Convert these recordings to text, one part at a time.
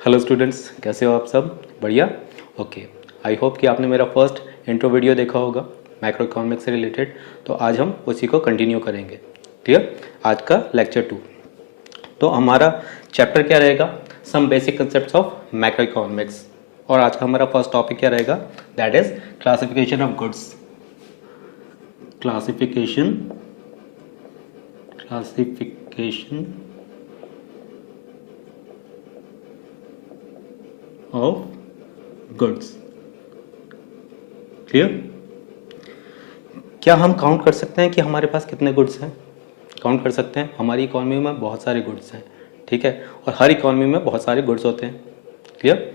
Hello students, कैसे हो आप सब? बढ़िया। ओके, आई होप कि आपने मेरा फर्स्ट इंट्रो वीडियो देखा होगा मैक्रो इकोनॉमिक्स से रिलेटेड। तो आज हम उसी को कंटिन्यू करेंगे। क्लियर? आज का लेक्चर 2। तो हमारा चैप्टर क्या रहेगा? Some basic concepts of macro economics. और आज का हमारा फर्स्ट टॉपिक क्या रहेगा? That is classification of goods. Classification of goods. Clear? क्या हम काउंट कर सकते हैं कि हमारे पास कितने गुड्स हैं? काउंट कर सकते हैं। हमारी इकोनॉमी में बहुत सारे गुड्स हैं, ठीक है, और हर इकोनॉमी में बहुत सारे गुड्स होते हैं। क्लियर?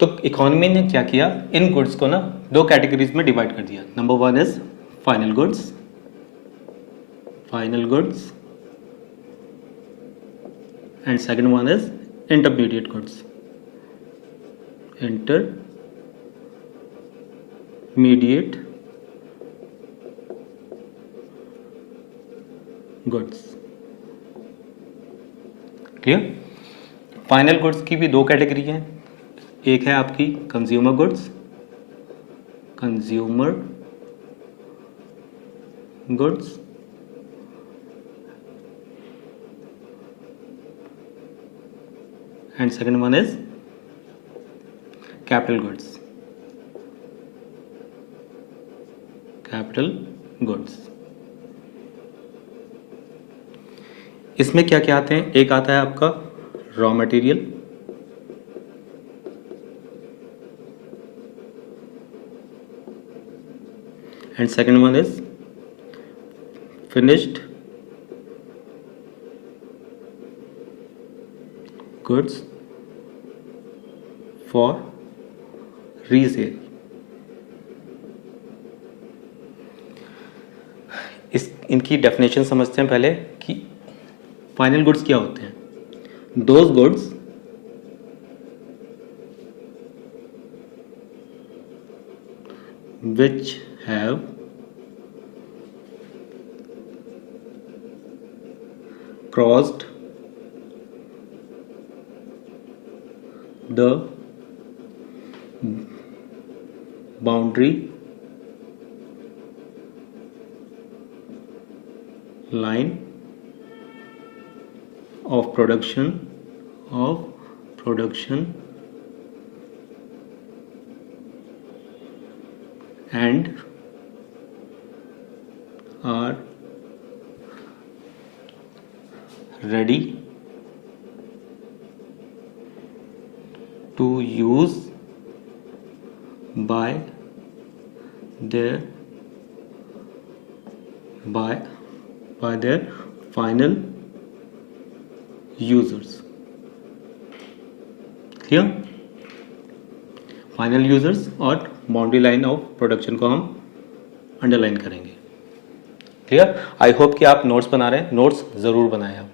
तो इकोनॉमी ने क्या किया, इन गुड्स को ना दो कैटेगरीज में डिवाइड कर दिया। Number one is final goods, and second one is intermediate goods, intermediate goods. Clear? Final goods की भी दो कैटेगरी हैं। एक है आपकी consumer goods, and second one is capital goods. इसमें क्या क्या आते हैं? एक आता है आपका raw material, and second one is finished goods for resale. इनकी डेफिनेशन समझते हैं पहले कि फाइनल गुड्स क्या होते हैं। Those goods which have crossed the boundary line of production and are ready to use by their final users. Clear? Final users और boundary line of production को हम अंडरलाइन करेंगे। क्लियर? आई होप कि आप notes बना रहे हैं। Notes ज़रूर बनाएं आप,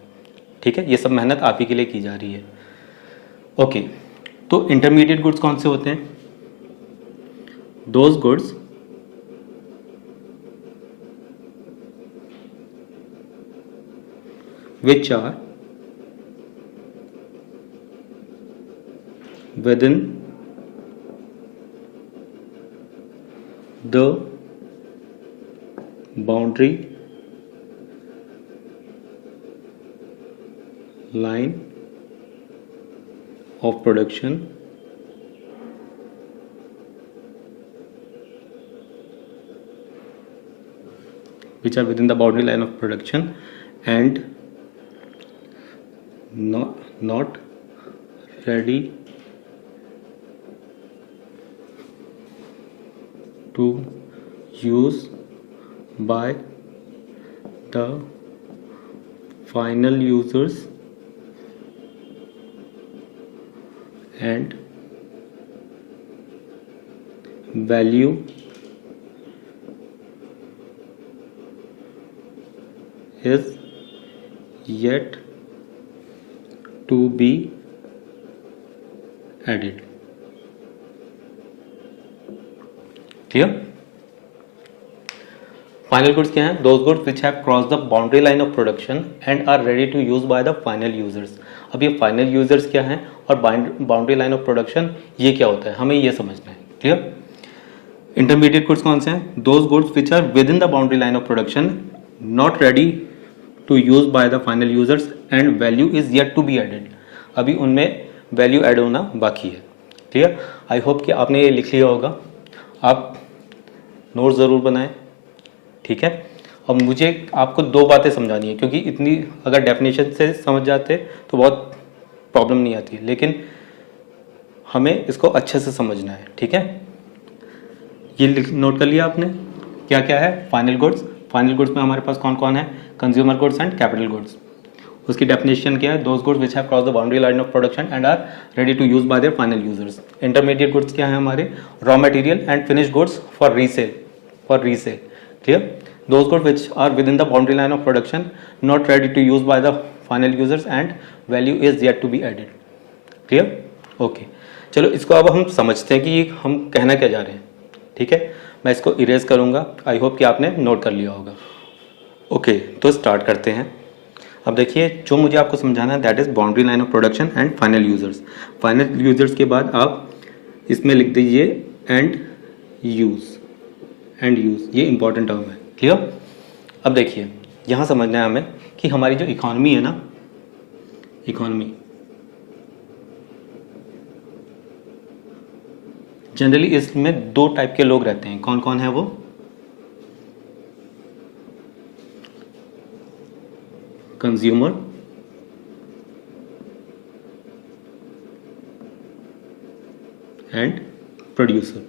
ठीक है? ये सब मेहनत आप ही के लिए की जा रही है। ओके, तो इंटरमीडिएट गुड्स कौन से होते हैं? Those goods which are within the boundary line of production and not ready to use by the final users and value is yet to be added. Clear? Final goods क्या हैं? Those goods which have cross the boundary line of production and are ready to use by the final users. अब ये final users क्या हैं और boundary line of production ये क्या होता है, हमें ये समझना है। क्लियर? इंटरमीडिएट गुड्स कौन से हैं? Those goods which are within the boundary line of production, not ready to use by the final users and value is yet to be added. अभी उनमें वैल्यू ऐड होना बाकी है। Clear? I hope कि आपने ये लिख लिया होगा। आप नोट ज़रूर बनाएं, ठीक है? अब मुझे आपको दो बातें समझानी है, क्योंकि इतनी अगर डेफिनेशन से समझ जाते तो बहुत प्रॉब्लम नहीं आती, लेकिन हमें इसको अच्छे से समझना है। ठीक है? ये नोट कर लिया आपने क्या क्या है? Final goods. फाइनल गुड्स में हमारे पास कौन कौन है? Consumer goods and capital goods. उसकी डेफिनेशन क्या है? Those goods which have cross the boundary line of production and are ready to use by their final users. Intermediate goods क्या है हमारे? Raw material and finish goods for resale. Clear? Those goods which are within the boundary line of production, not ready to use by the final users and value is yet to be added. Clear? Okay. चलो इसको अब हम समझते हैं कि हम कहना क्या जा रहे हैं। ठीक है, मैं इसको इरेज करूंगा। आई होप कि आपने नोट कर लिया होगा। ओके, तो स्टार्ट करते हैं। अब देखिए, जो मुझे आपको समझाना है that is boundary line of production and final users. Final users के बाद आप इसमें लिख दीजिए एंड यूज। ये इंपॉर्टेंट टर्म है। क्लियर? अब देखिए, यहाँ समझना है हमें कि हमारी जो इकोनॉमी है ना, इकोनॉमी जनरली इसमें दो टाइप के लोग रहते हैं। कौन कौन है वो? Consumer and producer.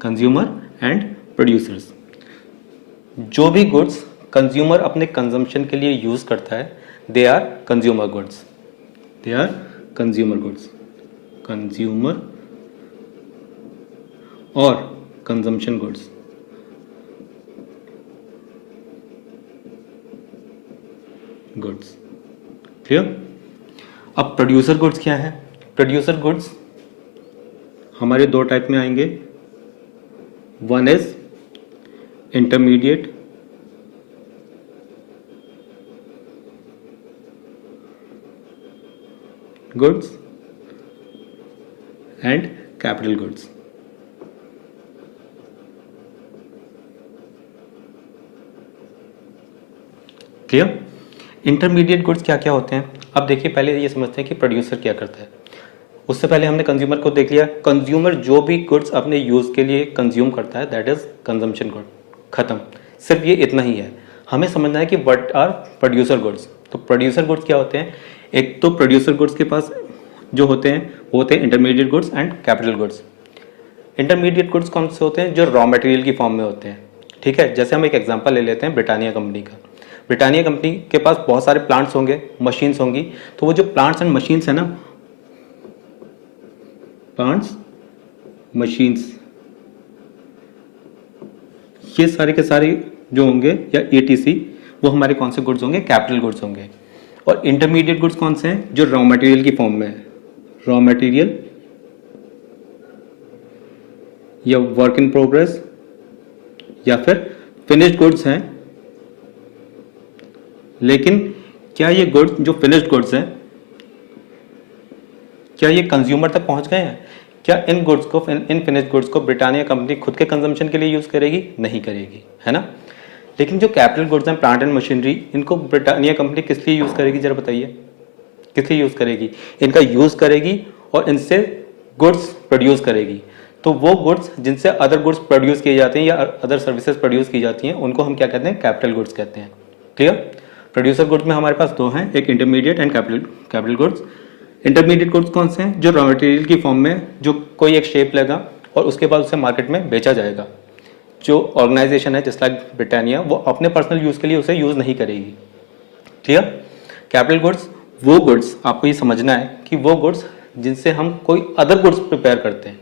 Consumer and producers. जो भी गुड्स कंज्यूमर अपने कंजम्पशन के लिए यूज करता है they are consumer goods. Consumer और कंजम्पशन गुड्स। क्लियर? अब प्रोड्यूसर गुड्स क्या है? प्रोड्यूसर गुड्स हमारे दो टाइप में आएंगे। One is intermediate goods and capital goods. Clear? Intermediate goods क्या क्या होते हैं? अब देखिए, पहले ये समझते हैं कि प्रोड्यूसर क्या करता है। उससे पहले हमने कंज्यूमर को देख लिया। कंज्यूमर जो भी गुड्स अपने यूज के लिए कंज्यूम करता है दैट इज कंजम्पशन गुड। खत्म। सिर्फ ये इतना ही है। हमें समझना है कि व्हाट आर प्रोड्यूसर गुड्स। तो प्रोड्यूसर गुड्स क्या होते हैं? एक तो प्रोड्यूसर गुड्स के पास जो होते हैं वो होते हैं intermediate goods and capital goods. Intermediate goods कौन से होते हैं? जो रॉ मटेरियल की फॉर्म में होते हैं। ठीक है, जैसे हम एक एग्जांपल ले लेते हैं ब्रिटानिया कंपनी का। ब्रिटानिया कंपनी के पास बहुत सारे प्लांट्स होंगे, मशीन्स होंगी। तो वो जो प्लांट्स एंड मशीन्स है ना, प्लांट्स, मशीन्स, ये सारे के सारे जो होंगे या एटीसी, वो हमारे कौन से गुड्स होंगे? कैपिटल गुड्स होंगे। और इंटरमीडिएट गुड्स कौन से हैं? जो रॉ मटेरियल की फॉर्म में है। रॉ मटेरियल या वर्क इन प्रोग्रेस या फिर फिनिश्ड गुड्स हैं। लेकिन क्या ये गुड्स जो फिनिश्ड गुड्स हैं, क्या ये कंज्यूमर तक पहुंच गए हैं? क्या इन गुड्स को, इन फिनिश्ड गुड्स को ब्रिटानिया कंपनी खुद के कंजम्पशन के लिए यूज करेगी? नहीं करेगी, है ना? लेकिन जो कैपिटल गुड्स हैं, प्लांट एंड मशीनरी, इनको ब्रिटानिया कंपनी किस लिए यूज करेगी? जरा बताइए, किस लिए यूज करेगी? इनका यूज करेगी और इनसे गुड्स प्रोड्यूस करेगी। तो वो गुड्स जिनसे अदर गुड्स प्रोड्यूस किए जाते हैं या अदर सर्विसेज प्रोड्यूस की जाती हैं, उनको हम क्या कहते हैं? कैपिटल गुड्स कहते हैं। क्लियर? प्रोड्यूसर गुड्स में हमारे पास दो हैं, एक intermediate and capital goods. Intermediate goods कौन से हैं? जो रॉ मटेरियल की फॉर्म में जो कोई एक शेप लेगा और उसके बाद उसे मार्केट में बेचा जाएगा। जो ऑर्गेनाइजेशन है जस्ट लाइक ब्रिटानिया, वो अपने पर्सनल यूज के लिए उसे यूज नहीं करेगी। क्लियर? कैपिटल गुड्स वो गुड्स, आपको ये समझना है कि वो गुड्स जिनसे हम कोई अदर गुड्स प्रिपेयर करते हैं,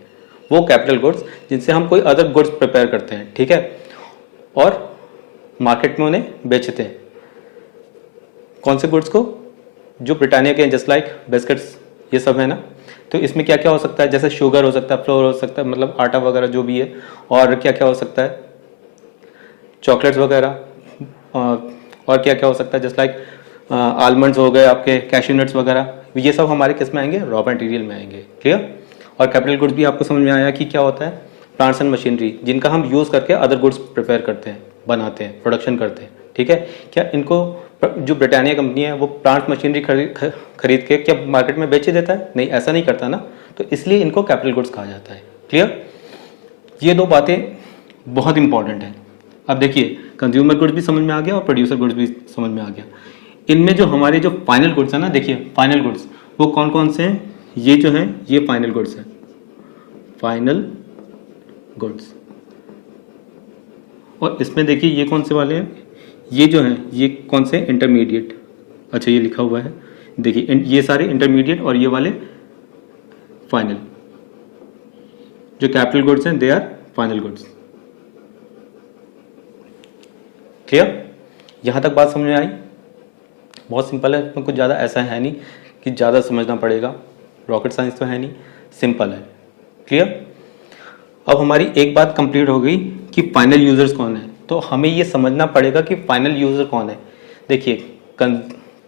वो कैपिटल गुड्स जिनसे हम कोई अदर गुड्स प्रिपेयर करते हैं। ठीक है? और मार्केट में उन्हें बेचते हैं। कौन से गुड्स को? जो ब्रिटानिया के, जस्ट लाइक बिस्किट्स, ये सब है ना। तो इसमें क्या क्या हो सकता है? जैसे शुगर हो सकता है, फ्लोर हो सकता है, मतलब आटा वगैरह जो भी है। और क्या क्या हो सकता है? चॉकलेट्स वगैरह, और क्या क्या हो सकता है, जस्ट लाइक आलमंड्स हो गए आपके, कैश्यू नट्स वगैरह, ये सब हमारे किस में आएंगे, रॉ मटेरियल में आएंगे। क्लियर। और कैपिटल गुड्स भी आपको समझ में आया कि क्या होता है, प्लांट्स एंड मशीनरी, जिनका हम यूज़ करके अदर गुड्स प्रिपेयर करते हैं, बनाते हैं, प्रोडक्शन करते हैं। ठीक है। क्या इनको जो ब्रिटानिया कंपनी है वो प्लांट मशीनरी खरीद के क्या मार्केट में बेच देता है? नहीं, ऐसा नहीं करता ना, तो इसलिए इनको कैपिटल गुड्स कहा जाता है। क्लियर। ये दो बातें बहुत इंपॉर्टेंट हैं। अब देखिए, कंज्यूमर गुड्स भी समझ में आ गया और प्रोड्यूसर गुड्स भी समझ में आ गया। इनमें जो हमारे जो फाइनल गुड्स है ना, देखिए फाइनल गुड्स वो कौन कौन से हैं, ये जो हैं ये फाइनल गुड्स हैं, फाइनल गुड्स। और इसमें देखिए ये कौन से वाले हैं, ये जो हैं ये कौन से, इंटरमीडिएट। अच्छा ये लिखा हुआ है, देखिए ये सारे इंटरमीडिएट और ये वाले फाइनल। जो कैपिटल गुड्स हैं they are final goods. Clear. यहां तक बात समझ में आई? बहुत सिंपल है, इसमें कुछ ज़्यादा ऐसा है नहीं कि ज़्यादा समझना पड़ेगा, रॉकेट साइंस तो है नहीं, सिंपल है। क्लियर। अब हमारी एक बात कंप्लीट हो गई कि फाइनल यूजर्स कौन है, तो हमें ये समझना पड़ेगा कि फाइनल यूजर कौन है। देखिए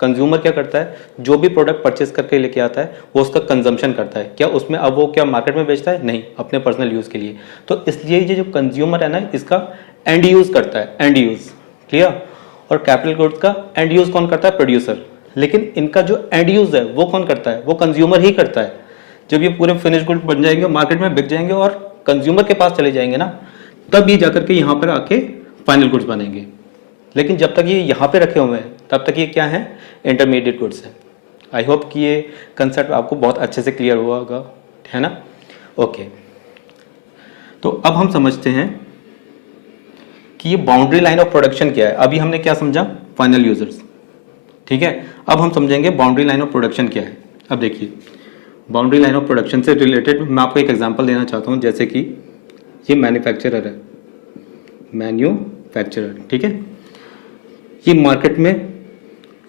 कंज्यूमर क्या करता है, जो भी प्रोडक्ट परचेस करके लेके आता है वो उसका कंजम्पशन करता है। क्या उसमें अब वो क्या मार्केट में बेचता है? नहीं, अपने पर्सनल यूज़ के लिए। तो इसलिए ये जो कंज्यूमर है ना, इसका एंड यूज़ करता है, एंड यूज़। क्लियर। और कैपिटल गुड्स का एंड यूज़ कौन करता है? प्रोड्यूसर। लेकिन इनका जो एंड यूज़ है वो कौन करता है? वो कंज्यूमर ही करता है। जब ये पूरे फिनिश गुड बन जाएंगे, मार्केट में बिक जाएंगे और कंज्यूमर के पास चले जाएंगे ना, तब ये जाकर के यहाँ पर आके फाइनल गुड्स बनेंगे। लेकिन जब तक ये यहाँ पे रखे हुए हैं तब तक ये क्या है, इंटरमीडिएट गुड्स है। आई होप कि ये कंसेप्ट आपको बहुत अच्छे से क्लियर हुआ होगा, है ना। ओके, तो अब हम समझते हैं कि ये बाउंड्री लाइन ऑफ प्रोडक्शन क्या है। अभी हमने क्या समझा, फाइनल यूजर्स। ठीक है, अब हम समझेंगे बाउंड्री लाइन ऑफ प्रोडक्शन क्या है। अब देखिए, बाउंड्री लाइन ऑफ प्रोडक्शन से रिलेटेड मैं आपको एक एग्जांपल देना चाहता हूं, जैसे कि ये मैन्युफैक्चरर है, मैन्युफैक्चरर। ठीक है, ये मार्केट में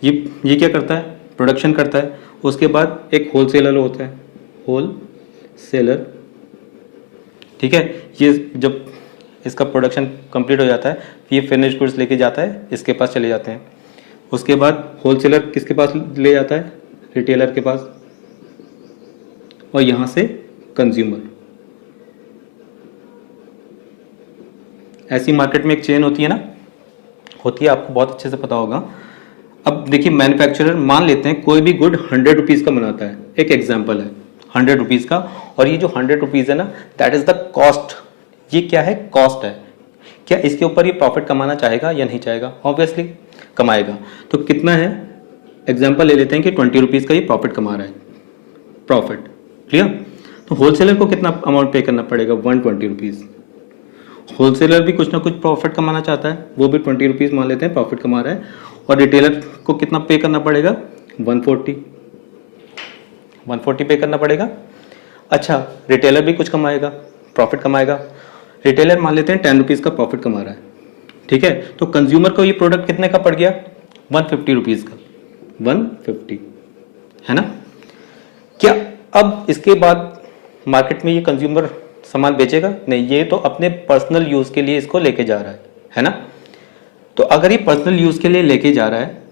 ये क्या करता है, प्रोडक्शन करता है। उसके बाद एक होलसेलर होता है, होलसेलर। ठीक है, ये जब इसका प्रोडक्शन कंप्लीट हो जाता है, ये फिनिश गुड्स लेके जाता है, इसके पास चले जाते हैं। उसके बाद होलसेलर किसके पास ले जाता है, रिटेलर के पास, और यहां से कंज्यूमर। ऐसी मार्केट में एक चेन होती है ना, होती है, आपको बहुत अच्छे से पता होगा। अब देखिए, मैन्युफैक्चरर मान लेते हैं कोई भी गुड 100 रुपीज़ का बनाता है, एक एग्जाम्पल है 100 रुपीज़ का, और ये जो 100 रुपीज़ है ना, दैट इज द कॉस्ट। ये क्या है, कॉस्ट है। क्या इसके ऊपर ये प्रॉफिट कमाना चाहेगा या नहीं चाहेगा? ऑब्वियसली कमाएगा। तो कितना है, एग्जाम्पल ले लेते हैं कि 20 रुपीज़ का ये प्रॉफिट कमा रहा है, प्रॉफिट। क्लियर। तो होलसेलर को कितना अमाउंट पे करना पड़ेगा, 120 रुपीज़। होलसेलर भी कुछ ना कुछ प्रॉफिट कमाना चाहता है, वो भी 20 रुपीज़ मान लेते हैं प्रॉफिट कमा रहा है। और रिटेलर को कितना पे करना पड़ेगा, 140 पे करना पड़ेगा। अच्छा, रिटेलर भी कुछ कमाएगा, प्रॉफिट कमाएगा। रिटेलर मान लेते हैं 10 रुपीज़ का प्रॉफिट कमा रहा है। ठीक है, तो कंज्यूमर को ये प्रोडक्ट कितने का पड़ गया, 150 रुपीज़ का, 150, है ना। क्या अब इसके बाद मार्केट में ये कंज्यूमर सामान बेचेगा? नहीं, ये तो अपने पर्सनल यूज़ के लिए इसको लेके जा रहा है ना। तो अगर ये पर्सनल यूज़ के लिए लेके जा रहा है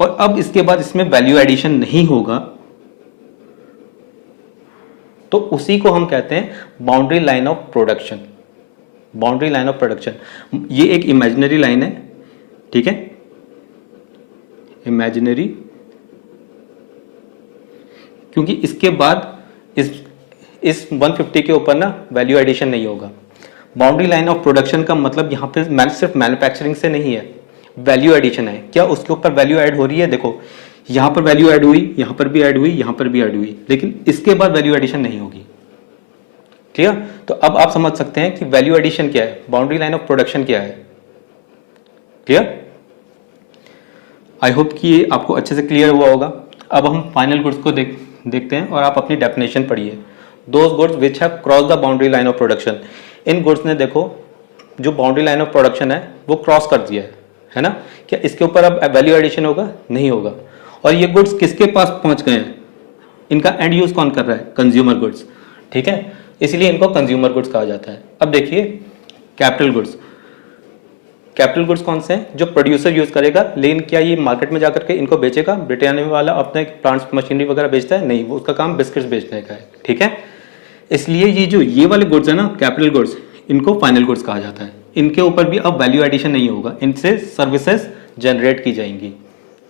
और अब इसके बाद इसमें वैल्यू एडिशन नहीं होगा, तो उसी को हम कहते हैं boundary line of production. Boundary line of production, ये एक इमेजिनरी लाइन है। ठीक है, इमेजिनरी, क्योंकि इसके बाद इस 150 के ऊपर ना वैल्यू एडिशन नहीं होगा। बाउंड्री लाइन ऑफ प्रोडक्शन का मतलब यहाँ पे सिर्फ मैन्युफैक्चरिंग से नहीं है, वैल्यू एडिशन है। क्या उसके ऊपर वैल्यू ऐड हो रही है? देखो, यहाँ पर वैल्यू ऐड हुई, यहाँ पर भी ऐड हुई, यहाँ पर भी ऐड हुई, लेकिन इसके बाद वैल्यू एडिशन नहीं होगी। क्लियर। तो अब आप समझ सकते हैं कि वैल्यू एडिशन क्या है, बाउंड्री लाइन ऑफ प्रोडक्शन क्या है। क्लियर। आई होप कि ये आपको अच्छे से क्लियर हुआ होगा। अब हम फाइनल गुड्स को देखते हैं और आप अपनी डेफिनेशन पढ़िए। Those goods which have cross the boundary line of production. In goods ने देखो जो बाउंड्री लाइन ऑफ प्रोडक्शन है वो क्रॉस कर दिया है ना। क्या इसके ऊपर अब वैल्यू एडिशन होगा? नहीं होगा। और ये गुड्स किसके पास पहुंच गए हैं, इनका एंड यूज कौन कर रहा है, कंज्यूमर गुड्स। ठीक है, इसलिए इनको कंज्यूमर गुड्स कहा जाता है। अब देखिए कैपिटल गुड्स, कैपिटल गुड्स कौन से हैं? जो प्रोड्यूसर यूज करेगा, लेकिन क्या ये मार्केट में जाकर के इनको बेचेगा? ब्रिटानिया वाला अपने प्लांट्स मशीनरी वगैरह बेचता है? नहीं, वो उसका काम बिस्किट्स बेचने का है, ठीक है। इसलिए ये वाले गुड्स है ना, कैपिटल गुड्स, इनको फाइनल गुड्स कहा जाता है। इनके ऊपर भी अब वैल्यू एडिशन नहीं होगा, इनसे सर्विसेज जनरेट की जाएंगी,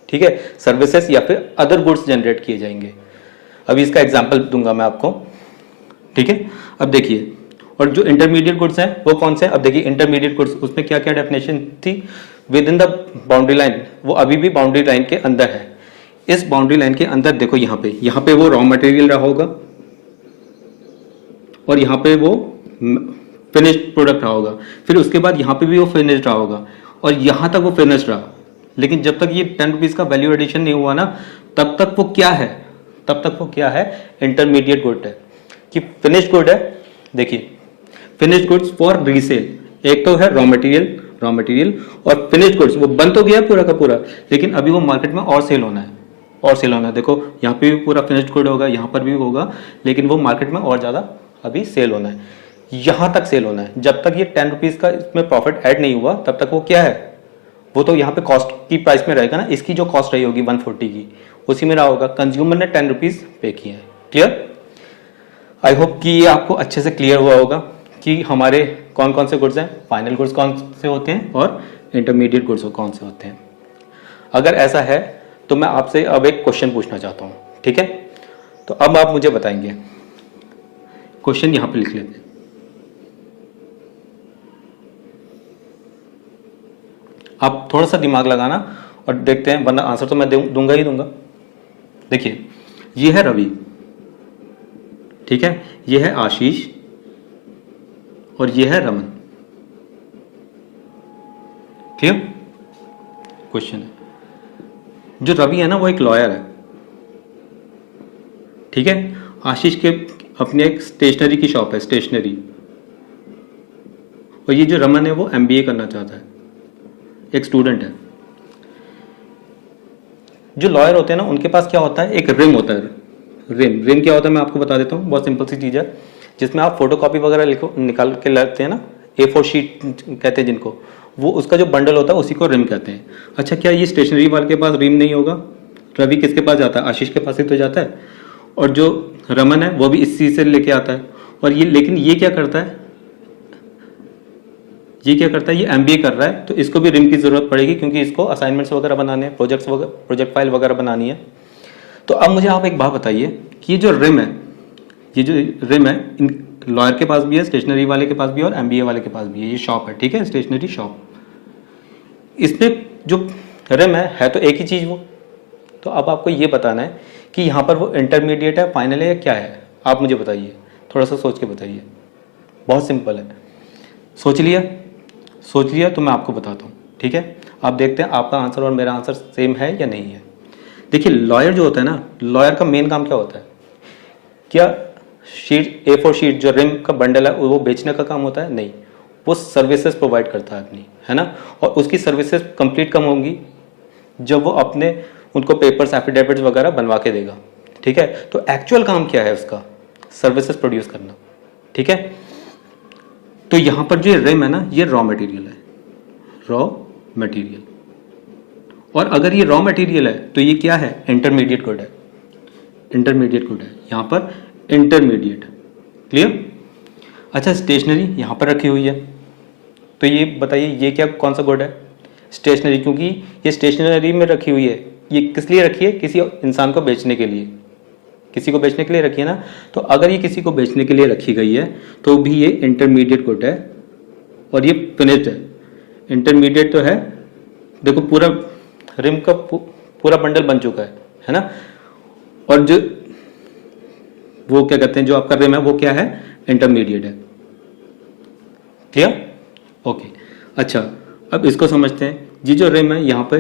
ठीक है। सर्विसेज या फिर अदर गुड्स जनरेट किए जाएंगे। अभी इसका एग्जाम्पल दूंगा मैं आपको, ठीक है। अब देखिए, और जो इंटरमीडिएट गुड्स हैं वो कौन से हैं? अब देखिए इंटरमीडिएट गुड्स, उसमें क्या क्या डेफिनेशन थी? With in the boundary line, वो अभी भी बाउंड्री लाइन के अंदर है। इस बाउंड्री लाइन के अंदर देखो, यहाँ पे वो रॉ मटेरियल रहा होगा और यहाँ पे वो फिनिश्ड प्रोडक्ट रहा होगा, फिर उसके बाद यहाँ पे भी वो फिनिश्ड रहा होगा और यहाँ तक वो फिनिश्ड रहा। लेकिन जब तक ये 10 रुपीज का वैल्यू एडिशन नहीं हुआ ना, तब तक वो क्या है? तब तक वो क्या है? इंटरमीडिएट गुड है। कि फिनिश्ड गुड है, देखिए फिनिश्ड गुड्स फॉर रीसेल, एक तो है रॉ मटेरियल और फिनिश्ड गुड्स, वो बन तो गया पूरा का पूरा, लेकिन अभी वो मार्केट में और सेल होना है, देखो यहाँ पे भी पूरा फिनिश्ड गुड होगा, यहाँ पर भी होगा, लेकिन वो मार्केट में और ज्यादा अभी सेल होना है, यहाँ तक सेल होना है। जब तक ये 10 रुपीज का इसमें प्रॉफिट ऐड नहीं हुआ, तब तक वो क्या है? वो तो यहाँ पे कॉस्ट की प्राइस में रहेगा ना, इसकी जो कॉस्ट रही होगी 140 की, उसी में रहा होगा। कंज्यूमर ने 10 रुपीज पे किए हैं। क्लियर? आई होप कि ये आपको अच्छे से क्लियर हुआ होगा कि हमारे कौन कौन से गुड्स हैं, फाइनल गुड्स कौन से होते हैं और इंटरमीडिएट गुड्स कौन से होते हैं। अगर ऐसा है तो मैं आपसे अब एक क्वेश्चन पूछना चाहता हूँ, ठीक है। तो अब आप मुझे बताएंगे, क्वेश्चन यहां पे लिख लेते हैं। आप थोड़ा सा दिमाग लगाना और देखते हैं, वरना आंसर तो मैं दूंगा ही दूंगा। देखिए, ये है रवि, ठीक है, ये है आशीष और ये है रमन। क्लियर? क्वेश्चन है, जो रवि है ना वो एक लॉयर है, ठीक है। आशीष के अपनी एक स्टेशनरी की शॉप है, स्टेशनरी। और ये जो रमन है वो एमबीए करना चाहता है, एक स्टूडेंट है। जो लॉयर होते हैं ना, उनके पास क्या होता है? एक रिम होता है। रिम क्या होता है मैं आपको बता देता हूँ, बहुत सिंपल सी चीज़ है, जिसमें आप फोटोकॉपी वगैरह निकाल के लाते हैं ना, A4 शीट कहते हैं जिनको, वो उसका जो बंडल होता है उसी को रिम कहते हैं। अच्छा, क्या ये स्टेशनरी वाले के पास रिम नहीं होगा? रवि किसके पास जाता है? आशीष के पास ही तो जाता है। और जो रमन है वो भी इसी से लेके आता है। और ये, लेकिन ये क्या करता है? ये एमबीए कर रहा है, तो इसको भी रिम की जरूरत पड़ेगी, क्योंकि इसको असाइनमेंट्स वगैरह बनाने हैं, प्रोजेक्ट फाइल वगैरह बनानी है। तो अब मुझे आप एक बात बताइए कि ये जो रिम है, इन लॉयर के पास भी है, स्टेशनरी वाले के पास भी है और एमबीए वाले के पास भी है। ये शॉप है, ठीक है, स्टेशनरी शॉप। इसमें जो रिम है तो एक ही चीज वो। तो अब आपको ये बताना है कि यहाँ पर वो इंटरमीडिएट है, फाइनल है या क्या है? आप मुझे बताइए, थोड़ा सा सोच के बताइए। बहुत सिंपल है, सोच लिया तो मैं आपको बताता हूँ, ठीक है। आप देखते हैं आपका आंसर और मेरा आंसर सेम है या नहीं है। देखिए, लॉयर जो होता है ना, लॉयर का मेन काम क्या होता है? क्या शीट, A4 शीट जो रिम का बंडल है वो बेचने का काम होता है? नहीं, वो सर्विसेज प्रोवाइड करता है अपनी, है ना। और उसकी सर्विसेज कंप्लीट कम होंगी जब वो अपने उनको पेपर्स, एफिडेविट्स वगैरह बनवा के देगा, ठीक है। तो एक्चुअल काम क्या है उसका? सर्विसेज प्रोड्यूस करना, ठीक है। तो यहां पर जो रिम है ना, ये रॉ मटेरियल है, रॉ मटेरियल। और अगर ये रॉ मटेरियल है तो ये क्या है? इंटरमीडिएट गुड है, यहां पर इंटरमीडिएट। क्लियर? अच्छा, स्टेशनरी यहां पर रखी हुई है, तो ये बताइए ये क्या, कौन सा गुड है? स्टेशनरी, क्योंकि ये स्टेशनरी में रखी हुई है। ये किस लिए रखी है? किसी इंसान को बेचने के लिए, किसी को बेचने के लिए रखी है ना। तो अगर ये किसी को बेचने के लिए रखी गई है तो भी ये इंटरमीडिएट गुड है और ये फिनिश्ड है। इंटरमीडिएट तो है, देखो पूरा रिम का पूरा बंडल बन चुका है ना। और जो वो क्या कहते हैं, जो आपका रिम है वो क्या है? इंटरमीडिएट है। क्लियर? ओके। अच्छा, अब इसको समझते हैं। ये जो रिम है यहाँ पे,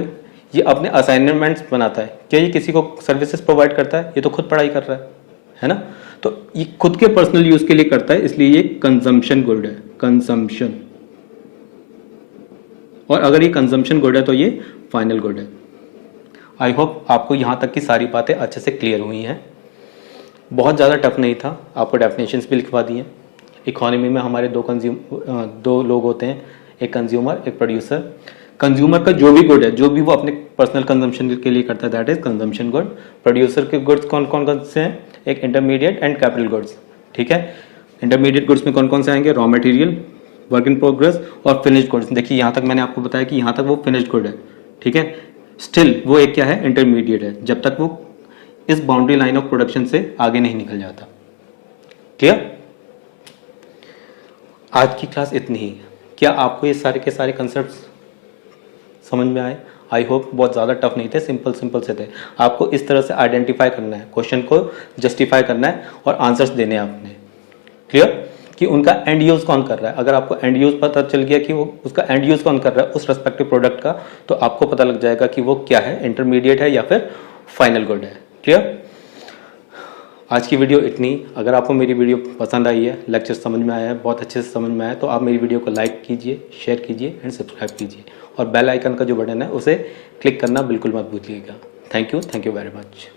ये अपने असाइनमेंट्स बनाता है। क्या ये किसी को सर्विसेज प्रोवाइड करता है? ये तो खुद पढ़ाई कर रहा है ना। तो ये खुद के पर्सनल यूज के लिए करता है, इसलिए ये कंजम्पशन गुड है, कंजम्पशन। और अगर ये कंजम्पशन गुड है तो ये फाइनल गुड है। आई होप आपको यहाँ तक की सारी बातें अच्छे से क्लियर हुई हैं। बहुत ज़्यादा टफ नहीं था, आपको डेफिनेशंस भी लिखवा दी हैं। इकोनॉमी में हमारे दो लोग होते हैं, एक कंज्यूमर, एक प्रोड्यूसर। कंज्यूमर का जो भी गुड है, जो भी वो अपने पर्सनल कंजम्पशन के लिए करता है, that is consumption good. Producer के गुड्स कौन कौन से हैं? एक इंटरमीडिएट एंड कैपिटल गुड्स, ठीक है। इंटरमीडिएट गुड्स में कौन कौन से आएंगे? Raw material, work in progress और फिनिश्ड गुड्स। देखिए यहाँ तक मैंने आपको बताया कि यहाँ तक वो फिनिश्ड गुड है, ठीक है। स्टिल वो एक क्या है? इंटरमीडिएट है, जब तक वो इस बाउंड्री लाइन ऑफ प्रोडक्शन से आगे नहीं निकल जाता। क्लियर? आज की क्लास इतनी ही। क्या आपको ये सारे के सारे कंसेप्ट समझ में आए? आई होप बहुत ज़्यादा टफ नहीं थे, सिंपल से थे। आपको इस तरह से आइडेंटिफाई करना है, क्वेश्चन को जस्टिफाई करना है और आंसर्स देने हैं आपने। क्लियर? कि उनका एंड यूज कौन कर रहा है। अगर आपको एंड यूज पता चल गया कि वो उसका एंड यूज कौन कर रहा है उस रेस्पेक्टिव प्रोडक्ट का, तो आपको पता लग जाएगा कि वो क्या है, इंटरमीडिएट है या फिर फाइनल गुड है। क्लियर? आज की वीडियो इतनी। अगर आपको मेरी वीडियो पसंद आई है, लेक्चर समझ में आया है, बहुत अच्छे से समझ में आया है, तो आप मेरी वीडियो को लाइक कीजिए, शेयर कीजिए एंड सब्सक्राइब कीजिए, और बेल आइकन का जो बटन है उसे क्लिक करना बिल्कुल मत भूलिएगा। Thank you very much.